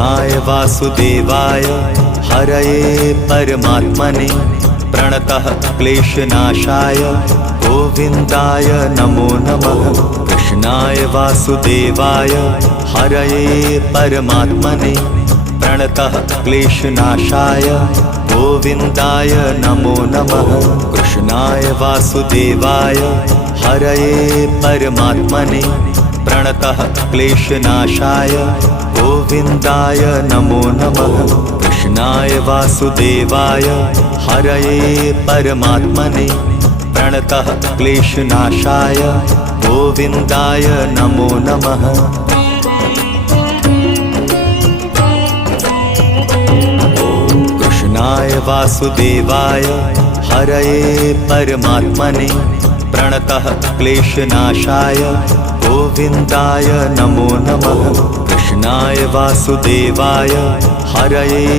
वासुदेवाय हरये परमात्मने प्रणतः क्लेशनाशाय गोविन्दाय नमो नमः। कृष्णाय वासुदेवाय हरये परमात्मने प्रणतः क्लेशनाशाय गोविन्दाय नमो नमः। कृष्णाय वासुदेवाय हरये परमात्मने प्रणतः क्लेशनाशाय गोविन्दाय नमो नमः। कृष्णाय वासुदेवाय हरये परमात्मने प्रणतः क्लेशनाशाय गोविन्दाय नमो नमः। कृष्णाय वासुदेवाय हरये परमात्मने प्रणतः क्लेशनाशाय गोविन्दाय नमो नमः। कृष्णाय वासुदेवाय हरये